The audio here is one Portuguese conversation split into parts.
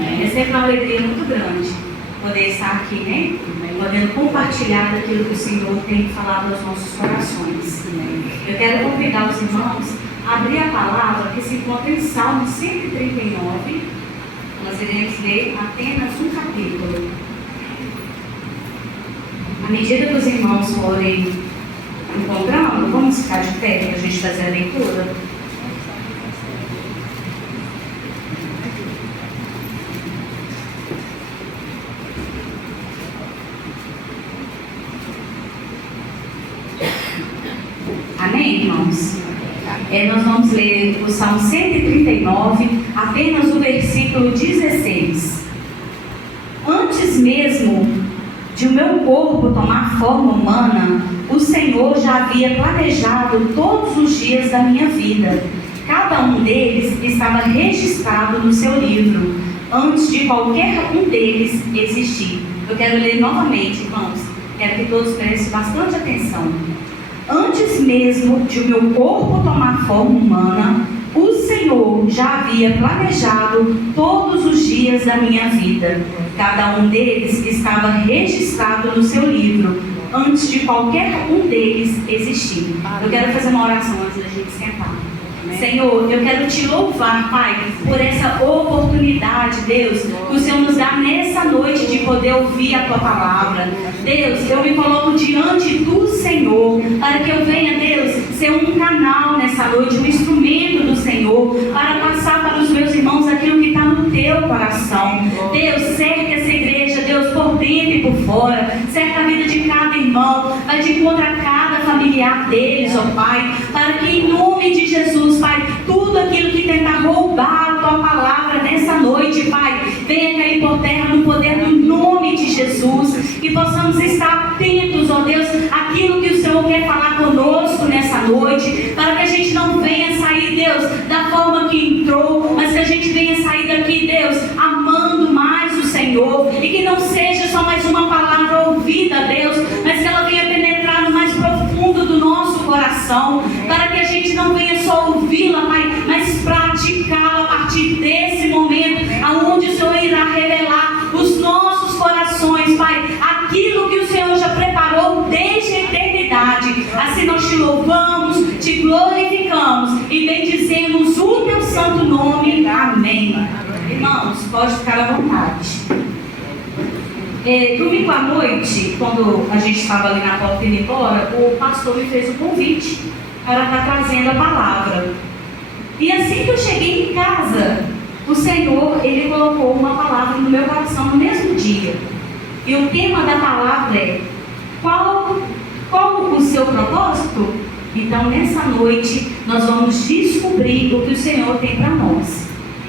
É sempre uma alegria muito grande poder estar aqui, né? Podendo compartilhar daquilo que o Senhor tem falado aos nossos corações. Eu quero convidar os irmãos a abrir a palavra que se encontra em Salmo 139. Nós iremos ler apenas um capítulo. À medida que os irmãos forem encontrando, vamos ficar de pé para a gente fazer a leitura? Amém, irmãos? Nós vamos ler o Salmo 139, apenas o versículo 16. Antes mesmo de o meu corpo tomar forma humana, o Senhor já havia planejado todos os dias da minha vida. Cada um deles estava registrado no seu livro, antes de qualquer um deles existir. Eu quero ler novamente, irmãos. Quero que todos prestem bastante atenção. Antes mesmo de o meu corpo tomar forma humana, o Senhor já havia planejado todos os dias da minha vida. Cada um deles estava registrado no seu livro, antes de qualquer um deles existir. Eu quero fazer uma oração antes da gente sentar. Senhor, eu quero te louvar, Pai, por essa oportunidade, Deus, que o Senhor nos dá nessa noite de poder ouvir a Tua palavra. Deus, eu me coloco diante do Senhor, para que eu venha, Deus, ser um canal nessa noite, um instrumento do Senhor, para passar para os meus irmãos aquilo que está no Teu coração. Deus, cerca essa igreja, Deus, por dentro e por fora, cerca a vida de cada irmão, vai de encontro a cada familiar deles, ó Pai, para que em nome de Jesus, Pai, tudo aquilo que tentar roubar a Tua palavra nessa noite, Pai, venha cair por terra no poder do nome de Jesus, que possamos estar atentos, ó Deus, àquilo que o Senhor quer falar conosco nessa noite, para que a gente não venha sair, Deus, da forma que entrou, mas que a gente venha sair daqui, Deus, amando mais o Senhor, e que não seja só mais uma palavra ouvida, Deus, mas que ela venha penetrar no mais profundo do nosso coração, para que a gente não venha só ouvi-la, Pai, mas praticá-la a partir desse momento, aonde o Senhor irá revelar os nossos corações, Pai, aquilo que o Senhor já preparou desde a eternidade. Assim nós te louvamos, te glorificamos e bendizemos o Teu santo nome. Amém. Irmãos, pode ficar à vontade. Domingo à noite, quando a gente estava ali na porta indo embora, o pastor me fez um convite para estar trazendo a palavra. E assim que eu cheguei em casa, o Senhor, Ele colocou uma palavra no meu coração no mesmo dia. E o tema da palavra é: qual o seu propósito? Então, nessa noite, nós vamos descobrir o que o Senhor tem para nós.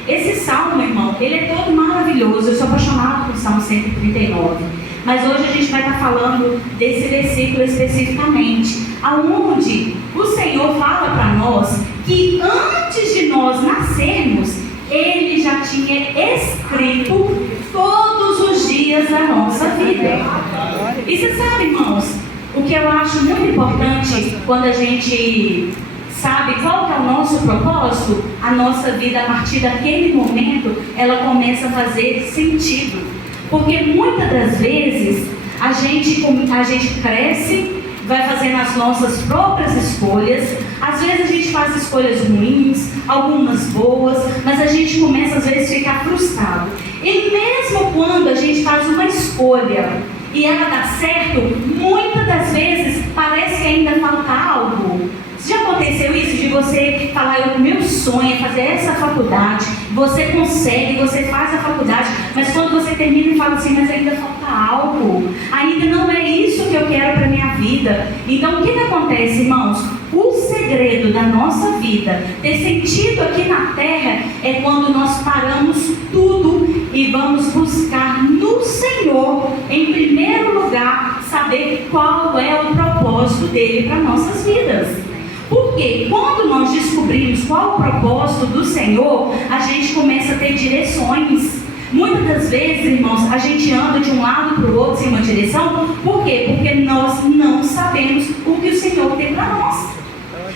Esse salmo, irmão, ele é todo maravilhoso. Eu sou apaixonada por Salmo 139. Mas hoje a gente vai estar falando desse versículo especificamente, aonde o Senhor fala para nós que antes de nós nascermos, Ele já tinha escrito todos os dias da nossa vida. E você sabe, irmãos, o que eu acho muito importante quando a gente sabe qual que é o nosso propósito, a nossa vida a partir daquele momento, ela começa a fazer sentido. Porque muitas das vezes a gente cresce, vai fazendo as nossas próprias escolhas. Às vezes a gente faz escolhas ruins, algumas boas, mas a gente começa às vezes a ficar frustrado. E mesmo quando a gente faz uma escolha e ela dá certo, muitas das vezes parece que ainda falta algo. Já aconteceu isso de você falar: o meu sonho é fazer essa faculdade, você consegue, você faz a faculdade, mas quando você termina e fala assim: mas ainda falta algo, ainda não é isso que eu quero para a minha vida. Então o que acontece, irmãos? O segredo da nossa vida ter sentido aqui na terra é quando nós paramos tudo e vamos buscar no Senhor, em primeiro lugar, saber qual é o propósito dele para nossas vidas. Porque quando nós descobrimos qual o propósito do Senhor, a gente começa a ter direções. Muitas das vezes, irmãos, a gente anda de um lado para o outro sem uma direção. Por quê? Porque nós não sabemos o que o Senhor tem para nós.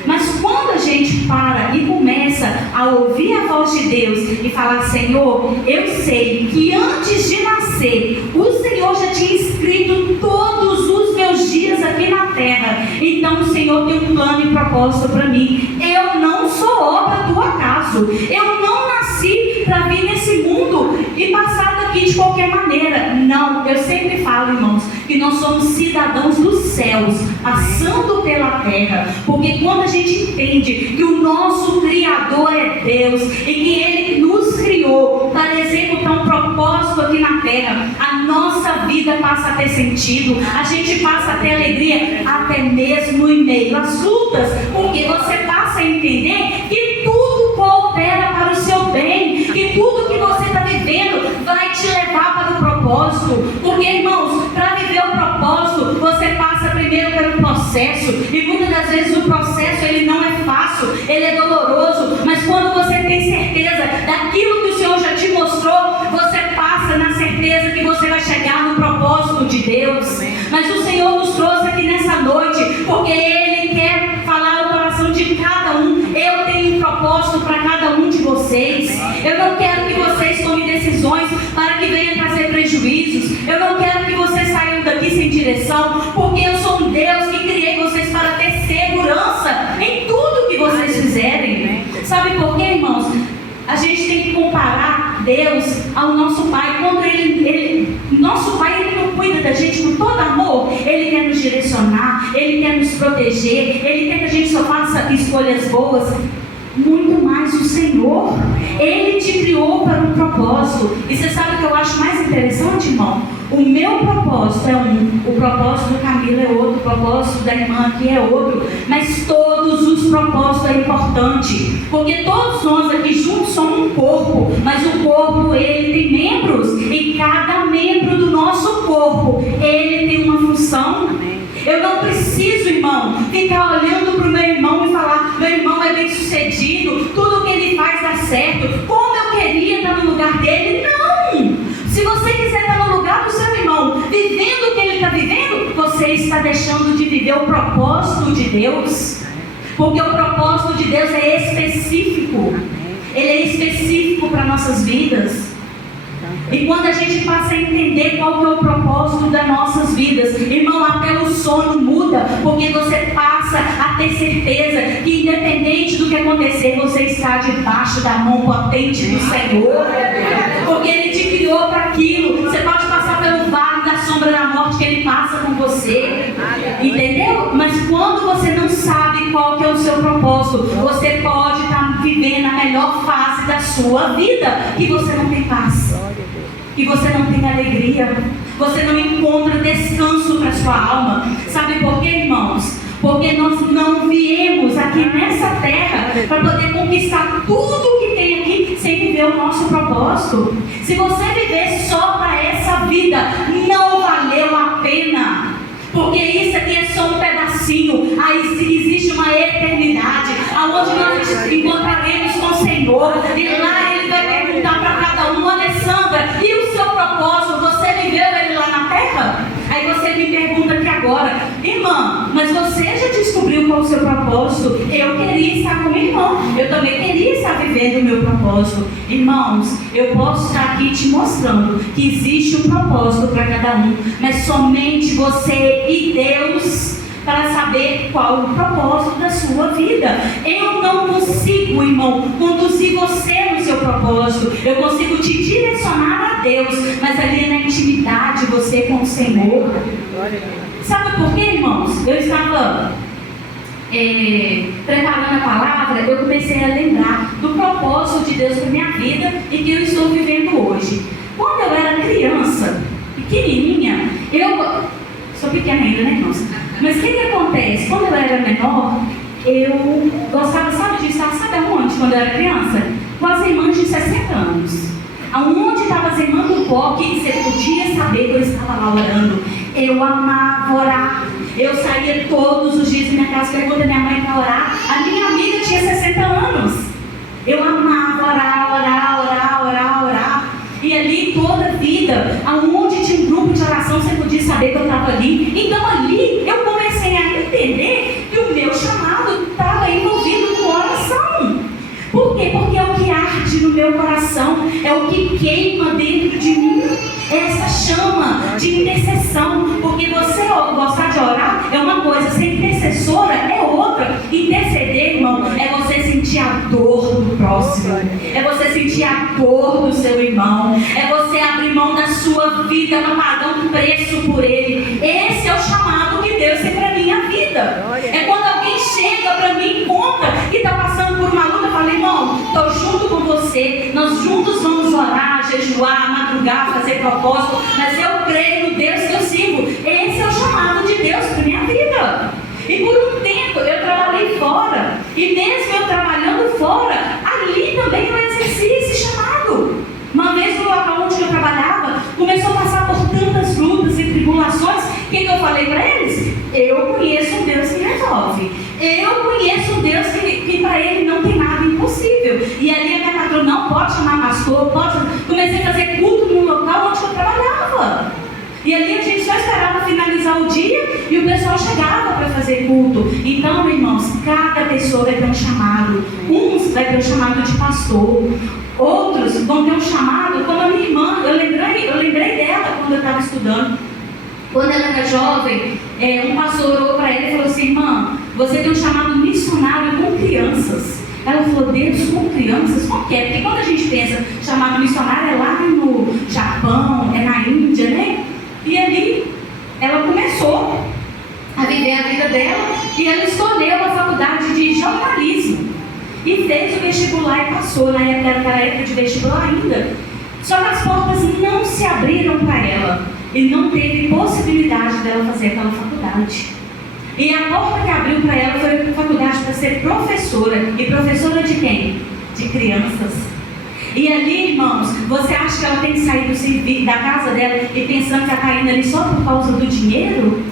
Mas quando a gente para e começa a ouvir a voz de Deus e falar: Senhor, eu sei que antes de nascer, o Senhor já tinha escrito todos os meus dias aqui na terra. Então o Senhor tem um plano e propósito para mim. Eu não sou obra do acaso. Eu não nasci para vir nesse mundo e passar daqui de qualquer maneira. Não, eu sempre falo, irmãos, que nós somos cidadãos dos céus, passando pela terra. Porque quando a gente entende que o nosso Criador é Deus e que Ele nos criou para executar um propósito aqui na terra, a nossa vida passa a ter sentido, a gente passa a ter alegria, até mesmo em meio às lutas, porque você passa a entender que tudo coopera para o seu bem, que tudo que você está vivendo vai te levar para o propósito. Porque, irmãos, para viver o propósito, você passa primeiro pelo processo, e muitas das vezes o processo ele não é fácil, ele é doloroso, mas quando você tem certeza daquilo que o Senhor já te mostrou, você passa na certeza que você vai chegar no propósito de Deus. Mas o Senhor nos trouxe aqui nessa noite porque Ele quer falar o coração de cada um. Eu tenho um propósito para cada um de vocês. Eu não quero que vocês tomem decisões para que venham trazer prejuízos. Eu não quero que vocês saiam daqui sem direção, porque eu sou um Deus que criei vocês para ter segurança em tudo que vocês fizerem. Sabe por quê, irmãos? A gente tem que comparar Deus ao nosso Pai. Quando nosso Pai, Ele não cuida da gente com todo amor. Ele quer nos direcionar, Ele quer nos proteger, Ele quer que a gente só faça escolhas boas. Muito mais o Senhor. Ele te criou para um propósito. E você sabe o que eu acho mais interessante, irmão? O meu propósito é um, o propósito do Camilo é outro, o propósito da irmã aqui é outro, mas todos os propósitos é importante, porque todos nós aqui juntos somos um corpo, mas o corpo ele tem membros, e cada membro do nosso corpo ele tem uma função. Eu não preciso, irmão, ficar olhando para o meu irmão e falar: meu irmão é bem sucedido, tudo que ele faz dá certo, como eu queria estar no lugar dele. Não! Se você quiser estar no lugar do seu irmão, vivendo o que ele está vivendo, você está deixando de viver o propósito de Deus. Porque o propósito de Deus é específico. Ele é específico para nossas vidas. E quando a gente passa a entender qual que é o propósito das nossas vidas, irmão, até o sono muda, porque você passa a ter certeza que independente do que acontecer, você está debaixo da mão potente do Senhor, porque Ele te criou para aquilo. Você pode passar pelo vale da sombra da morte, que Ele passa com você, entendeu? Mas quando você não sabe qual que é o seu propósito, você pode estar vivendo a melhor fase da sua vida, que você não tem paz, que você não tem alegria, você não encontra descanso para sua alma. Sabe por quê, irmãos? Porque nós não viemos aqui nessa terra para poder conquistar tudo que tem aqui sem viver o nosso propósito. Se você viver só para essa vida, não valeu a pena, porque isso aqui é só um pedacinho. Aí existe uma eternidade, aonde nós encontraremos com o Senhor, e lá Ele vai perguntar para cada um: Alessandra, e o seu propósito, você viveu ele lá na terra? Aí você me pergunta aqui agora: irmã, mas você já descobriu qual é o seu propósito? Eu queria estar com meu irmão, eu também queria estar vivendo o meu propósito. Irmãos, eu posso estar aqui te mostrando que existe um propósito para cada um, mas somente você e Deus para saber qual o propósito da sua vida. Eu não consigo, irmão, conduzir você no seu propósito. Eu consigo te direcionar a Deus, mas ali na intimidade, você com o Senhor. Sabe por quê, irmãos? Eu estava preparando a palavra, eu comecei a lembrar do propósito de Deus para minha vida e que eu estou vivendo hoje. Quando eu era criança, pequenininha, eu sou pequena ainda, né, irmãos? Mas o que acontece? Quando eu era menor, eu gostava, sabe, de estar, sabe aonde? Quando eu era criança? Com as irmãs de 60 anos. Aonde estava as irmãs do pó, que você podia saber que eu estava lá orando. Eu amava orar. Eu saía todos os dias da minha casa, perguntando a minha mãe para orar. A minha amiga tinha 60 anos. Eu amava orar. E ali toda a vida, aonde tinha um grupo de oração, você podia saber que eu estava ali. Então ali eu comecei a entender que o meu chamado estava em meu coração, é o que queima dentro de mim. Essa chama de intercessão, porque você gostar de orar é uma coisa, ser intercessora é outra. Interceder, irmão, é você sentir a dor do próximo, é você sentir a dor do seu irmão, é você abrir mão da sua vida para pagar um preço por ele. Esse é o chamado que Deus tem para a minha vida. É quando alguém chega para mim e conta que está passando por uma luta, eu falo: irmão, estou junto com você, nós juntos vamos orar, jejuar, madrugar, fazer propósito, mas eu creio no Deus que eu sirvo. Esse é o chamado de Deus para minha vida. E por um tempo eu trabalhei fora, e mesmo eu trabalhando fora, ali também eu exerci esse chamado. Uma vez no local onde eu trabalhava, começou a passar por tantas lutas e tribulações, o que eu falei para eles? Eu conheço um Deus que resolve. Eu conheço um Deus que para ele não tem nada impossível. E ali a minha patroa: não, pode chamar pastor, pode. Comecei a fazer culto no local onde eu trabalhava. E ali a gente só esperava finalizar o dia e o pessoal chegava para fazer culto. Então, irmãos, cada pessoa vai ter um chamado. Uns vai ter um chamado de pastor, outros vão ter um chamado, como a minha irmã. Eu lembrei dela quando eu estava estudando. Quando ela era jovem, um pastor orou para ela e falou assim: irmã, você tem um chamado missionário com crianças. Ela falou: Deus, com crianças? Por quê? Porque quando a gente pensa chamado missionário é lá no Japão, é na Índia, né? E ali ela começou a viver a vida dela e ela escolheu a faculdade de jornalismo e fez o vestibular e passou. Na época era a época de vestibular ainda. Só que as portas não se abriram para ela e não teve possibilidade dela fazer aquela faculdade. E a porta que abriu para ela foi a faculdade para ser professora. E professora de quem? De crianças. E ali, irmãos, você acha que ela tem que sair da casa dela e pensando que está indo ali só por causa do dinheiro?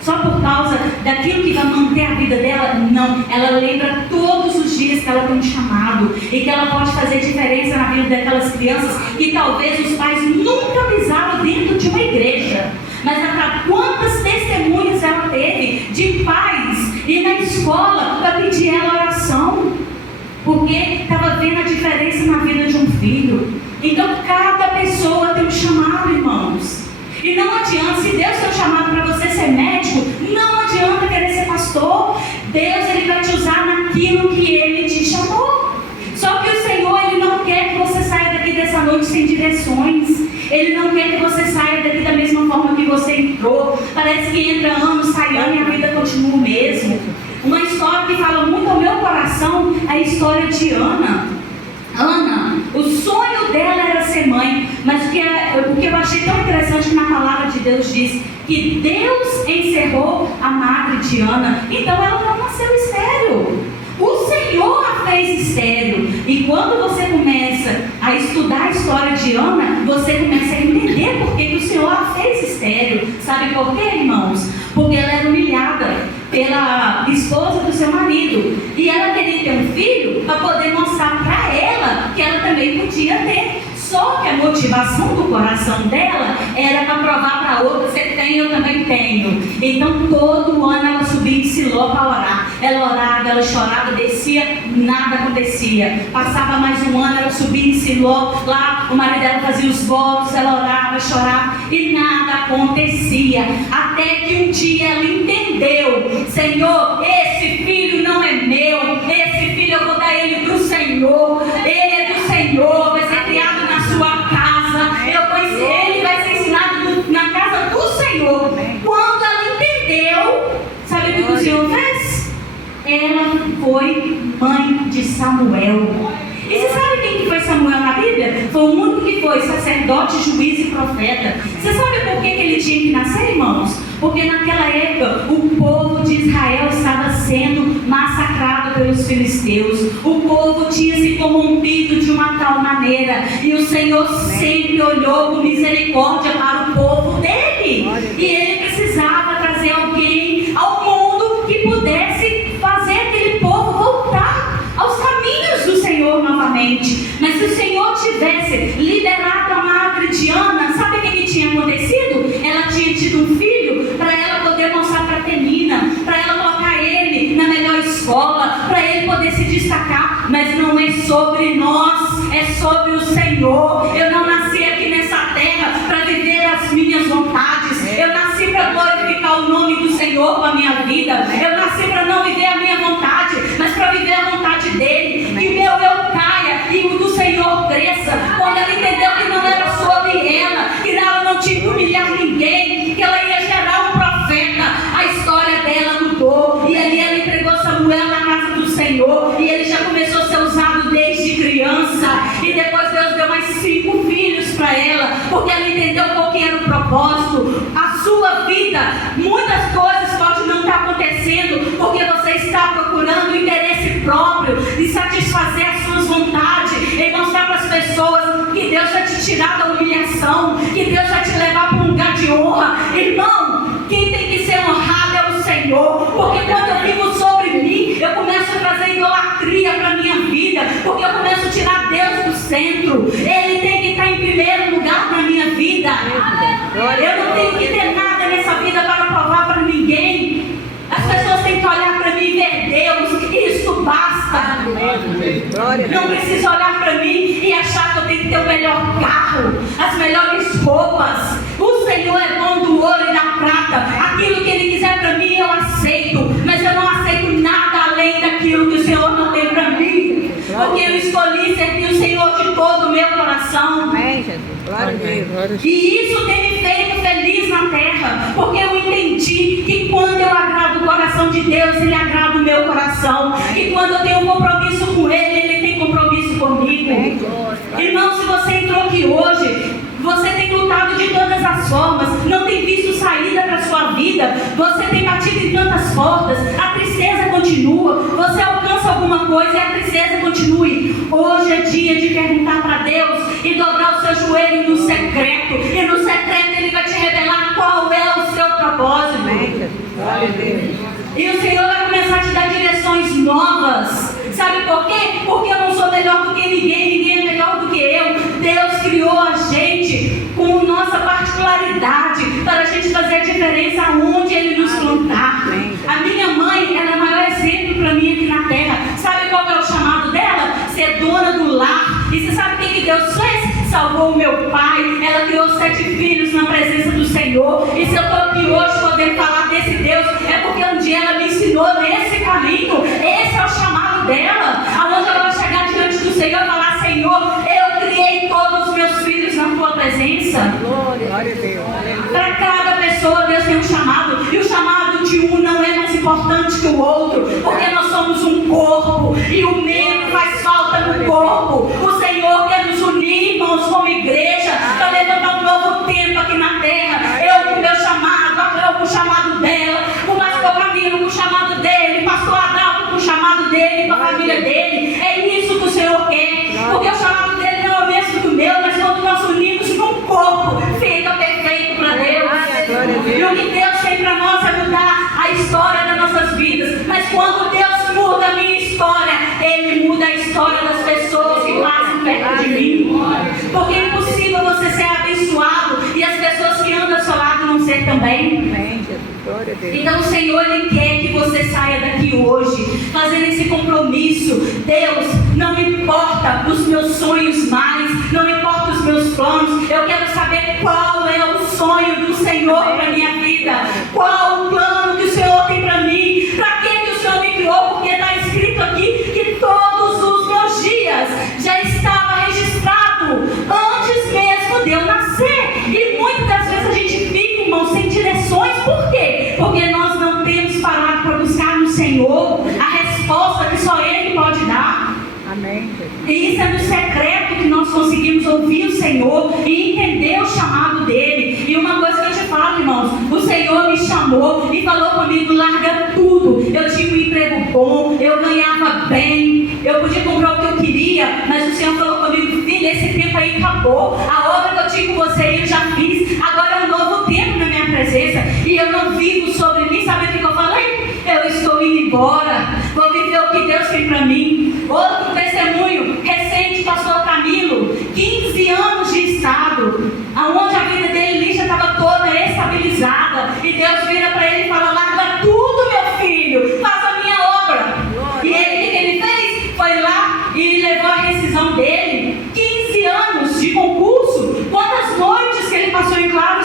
Só por causa daquilo que vai manter a vida dela? Não, ela lembra todos os dias que ela tem um chamado e que ela pode fazer diferença na vida daquelas crianças que talvez os pais nunca pisaram dentro de uma igreja. Mas quantas testemunhas ela teve de pais ir na escola para pedir ela oração, porque estava vendo a diferença na vida de um filho. Então cada pessoa tem um chamado, irmãos. E não adianta, se Deus tem um chamado para você ser médico, não adianta querer ser pastor. Deus, ele vai te usar naquilo que ele te chamou. Só que o Senhor, ele não quer que você saia daqui dessa noite sem direções. Ele não quer que você saia daqui da mesma forma que você entrou. Parece que entra ano, sai ano e a vida continua o mesmo. Uma história que fala muito ao meu coração é a história de Ana. Ana, o sonho dela era ser mãe, mas o que eu achei tão interessante que na palavra de Deus diz que Deus encerrou a madre de Ana. Então ela não nasceu estéril. O Senhor a fez estéril. E quando você começa a estudar a história de Ana, você começa a entender por que o Senhor a fez estéril. Sabe por quê, irmãos? Porque ela era humilhada pela esposa do seu marido. E ela queria ter um filho para poder mostrar para ela que ela também podia ter. Só que a motivação do coração dela era para provar para a outra: você tem, eu também tenho. Então todo ano ela subia em Siló para orar. Ela orava, ela chorava, descia, nada acontecia. Passava mais um ano, ela subia em Siló, lá o marido dela fazia os votos, ela orava, chorava e nada acontecia. Até que um dia ela entendeu: Senhor, esse filho não é meu, esse filho eu vou dar ele para o Senhor, ele é do Senhor, vai ser criado na sua casa, ele vai ser ensinado na casa do Senhor. Quando ela entendeu, sabe o que o Senhor fez? Ela foi mãe de Samuel. E você sabe quem que foi Samuel na Bíblia? Foi o único que foi sacerdote, juiz e profeta. Você sabe por que ele tinha que nascer, irmãos? Porque naquela época o povo de Israel estava sendo massacrado pelos filisteus. O povo tinha se corrompido de uma tal maneira. E o Senhor sempre olhou com misericórdia para o povo dele. E ele precisava trazer alguém ao mundo que pudesse fazer aquele povo voltar aos caminhos do Senhor novamente. Mas se o Senhor tivesse liberado a madre de Ana, sabe o que tinha acontecido? Ela tinha tido um filho para ela poder mostrar para Penina, para ela colocar ele na melhor escola, para ele poder se destacar. Mas não é sobre nós, é Senhor com a minha vida. Eu nasci para não viver a minha vontade, mas para viver a vontade dele. Que meu eu caia e o do Senhor cresça. Quando ela entendeu que não era sobre ela, que ela não tinha que humilhar ninguém, que ela ia gerar um profeta, a história dela mudou. E ali ela entregou Samuel na casa do Senhor, e ele já começou a ser usado desde criança. E depois Deus deu mais 5 filhos para ela, porque ela entendeu qual que era o propósito. A sua vida, muitas coisas podem não estar acontecendo porque você está procurando o interesse próprio de satisfazer as suas vontades, e mostrar para as pessoas que Deus vai te tirar da humilhação, que Deus vai te levar para um lugar de honra. Irmão, quem tem que ser honrado é o Senhor, porque quando eu vivo sobre mim, eu começo a trazer idolatria para a minha vida, porque eu começo a tirar Deus do centro. Ele tem que estar em primeiro lugar na minha vida. Eu não tenho que ter nada nessa vida para provar para ninguém. As pessoas têm que olhar para mim e ver Deus, isso basta. Não precisa olhar para mim e achar que eu tenho que ter o melhor carro, as melhores roupas. O Senhor é dono do ouro e da prata. Aquilo que Ele quiser para mim eu aceito, mas eu não aceito nada além daquilo que o Senhor não tem para mim, porque eu escolhi servir o Senhor de todo o meu coração. Amém, Jesus. Glória a Deus. E isso tem me feito feliz na terra, porque eu entendi que quando eu agrado o coração de Deus, Ele agrada o meu coração. E quando eu tenho um compromisso com Ele, Ele tem compromisso comigo. Irmão, se você entrou aqui hoje, você tem lutado de todas as formas, não tem visto saída para a sua vida, você tem batido em tantas portas, a tristeza continua, você alcança alguma coisa e a tristeza continue. Hoje é dia de perguntar para Deus e dobrar o seu joelho no secreto, e no secreto Ele vai te revelar qual é o seu propósito. Glória a Deus. E o Senhor vai começar a te dar direções novas. Sabe por quê? Porque eu não sou melhor do que ninguém, ninguém é melhor do que eu. Deus criou a gente com nossa particularidade, para a gente fazer a diferença aonde Ele nos plantar. A minha mãe, ela é o maior exemplo para mim aqui na terra. Sabe qual é o chamado dela? Ser dona do lar. E você sabe o que Deus fez? Salvou o meu pai. Ela criou 7 filhos na presença do Senhor. E se eu estou aqui hoje podendo falar desse Deus, é porque um dia ela me ensinou nesse caminho. Esse é o chamado dela, aonde ela vai chegar diante do Senhor e falar: Senhor, eu criei todos os meus filhos na tua presença. Glória a Deus. Para cada pessoa Deus tem um chamado, e o chamado de um não é mais importante que o outro, porque nós somos um corpo, e o membro faz falta no corpo. O Senhor quer nos unir, irmãos, como igreja, para levantar um novo tempo aqui na terra. Eu com o meu chamado, a Cléo com o chamado dela, o pastor Camilo com o chamado dele, o pastor Adalto com o chamado dele, com a família dele. É isso que o Senhor quer, porque o chamado dele não é o mesmo do meu, mas quando nós unimos num corpo, fica perfeito para Deus. E o que Deus tem para nós é mudar a história das nossas vidas. Mas quando Deus muda a minha história, Ele muda a história das pessoas que passam perto de mim. Porque é impossível você ser abençoado e as pessoas que andam ao seu lado não ser também. Amém, Jesus. Glória a Deus. Então o Senhor, Ele quer que você saia daqui hoje fazendo esse compromisso. Deus, não importa os meus sonhos mais, não importa os meus planos, eu quero saber qual é o sonho do Senhor para minha vida, qual o plano que o Senhor tem para mim, para que o Senhor me criou, porque está escrito aqui que todos os meus dias já estava registrado antes mesmo de eu nascer. E muitas das vezes a gente fica, irmão, sem direções. Por quê? Porque nós não temos parado para buscar no Senhor a resposta que só Ele pode dar. Amém. E isso é no secreto que nós conseguimos ouvir o Senhor e entender o chamado dele. E uma coisa que eu te falo, irmãos, o Senhor me chamou e falou comigo: larga tudo. Eu tinha um emprego bom, eu ganhava bem, eu podia comprar o que eu queria, mas o Senhor falou comigo: filha, esse tempo aí acabou. A obra que eu tinha com você eu já fiz, agora é um novo tempo na minha presença. E eu não vivo sobre mim. Sabe o que eu falei? Eu estou indo embora, vou viver o que Deus tem para mim. Outro testemunho recente, pastor Camilo, 15 anos de estado, aonde a vida dele já estava toda estabilizada, e Deus vira para ele e fala: larga tudo, meu filho, faz a minha obra. E ele, o que ele fez? Foi lá e levou a rescisão dele. 15 anos de concurso. Quantas noites que ele passou em claro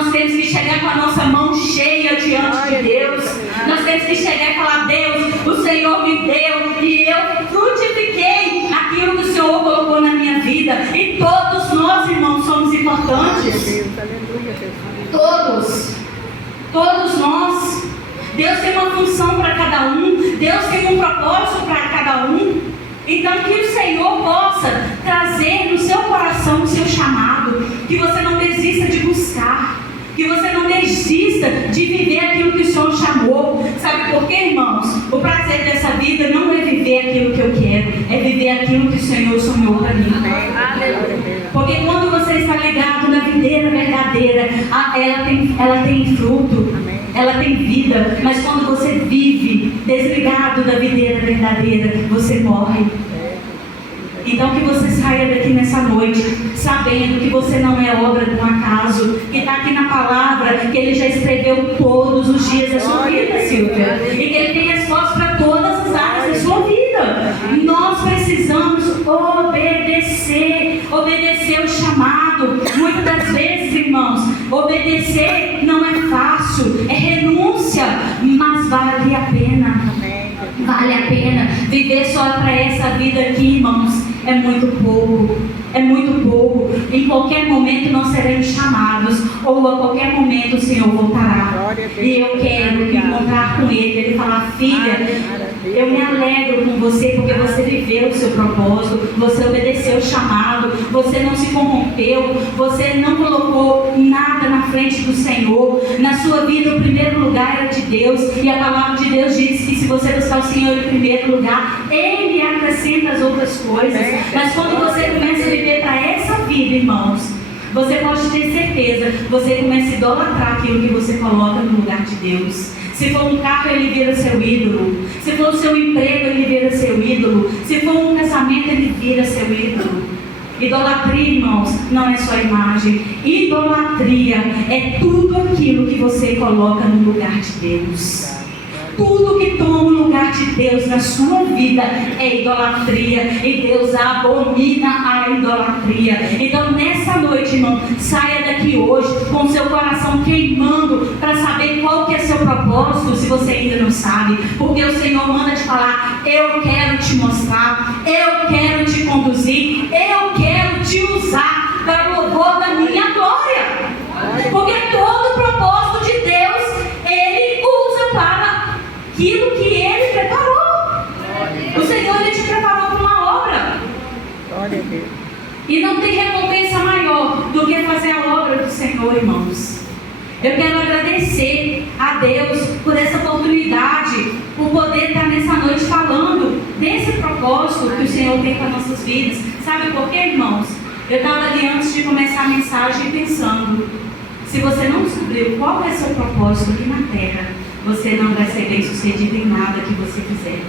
nós temos que chegar com a nossa mão cheia diante de Deus. Nós temos que chegar e falar: Deus, o Senhor me deu e eu frutifiquei aquilo que o Senhor colocou na minha vida. E todos nós, irmãos, somos importantes. Aleluia, Jesus. Todos nós. Deus tem uma função para cada um. Deus tem um propósito para cada um. Então que o Senhor possa trazer no seu coração o seu chamado. Que você não desista de buscar. Que você não desista de viver aquilo que o Senhor chamou. Sabe por quê, irmãos? O prazer dessa vida não é viver aquilo que eu quero, é viver aquilo que o Senhor sonhou para mim. Porque quando você está ligado na videira verdadeira, ela tem fruto, ela tem vida. Mas quando você vive desligado da videira verdadeira, você morre. Então que você saia daqui nessa noite sabendo que você não é obra de um acaso, que está aqui na palavra, que Ele já escreveu todos os dias da sua vida, Silvia, e que Ele tem resposta para todas as áreas da sua vida. Nós precisamos obedecer o chamado. Muitas das vezes, irmãos, obedecer não é fácil, é renúncia, mas vale a pena. Vale a pena. Viver só para essa vida aqui, irmãos, é muito pouco. É muito pouco. Em qualquer momento nós seremos chamados, ou a qualquer momento o Senhor voltará. E eu quero me encontrar com Ele. Ele falar: filha, eu me alegro com você, porque você viveu o seu propósito, você obedeceu o chamado, você não se corrompeu, você não colocou nada na frente do Senhor. Na sua vida o primeiro lugar era de Deus, e a palavra de Deus diz que se você buscar o Senhor em primeiro lugar, Ele acrescenta as outras coisas. Mas quando você começa a viver para essa vida, irmãos, você pode ter certeza, você começa a idolatrar aquilo que você coloca no lugar de Deus. Se for um carro, ele vira seu ídolo. Se for o seu emprego, ele vira seu ídolo. Se for um casamento, ele vira seu ídolo. Idolatria, irmãos, não é só imagem. Idolatria é tudo aquilo que você coloca no lugar de Deus. Tudo que toma o lugar de Deus na sua vida é idolatria, e Deus abomina a idolatria. Então nessa noite, irmão, saia daqui hoje com seu coração queimando para saber qual que é seu propósito, se você ainda não sabe, porque o Senhor manda te falar: eu quero te mostrar, eu quero te conduzir, eu quero te usar para o louvor da minha glória. Porque todo o propósito de Deus Ele usa para aquilo que Ele preparou. O Senhor, Ele te preparou para uma obra. Glória a Deus. E não tem recompensa maior do que fazer a obra do Senhor, irmãos. Eu quero agradecer a Deus por essa oportunidade, por poder estar nessa noite falando desse propósito que o Senhor tem para nossas vidas. Sabe por quê, irmãos? Eu estava ali antes de começar a mensagem pensando: se você não descobriu qual é seu propósito aqui na terra, você não vai ser bem sucedido em nada que você fizer.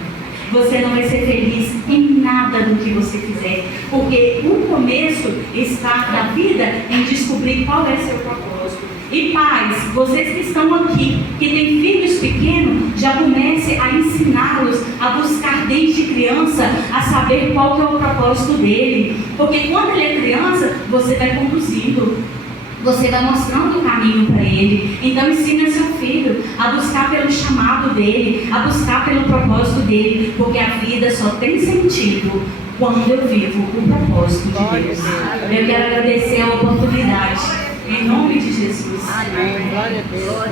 Você não vai ser feliz em nada do que você fizer. Porque o começo está da vida em descobrir qual é seu propósito. E pais, vocês que estão aqui, que têm filhos pequenos, já comece a ensiná-los a buscar desde criança, a saber qual que é o propósito dele. Porque quando ele é criança, você vai conduzindo. Você vai mostrando o caminho para ele. Então ensina seu filho a buscar pelo chamado dele, a buscar pelo propósito dele, porque a vida só tem sentido quando eu vivo o propósito de Deus. Eu quero agradecer a oportunidade, em nome de Jesus. Amém. Glória a Deus.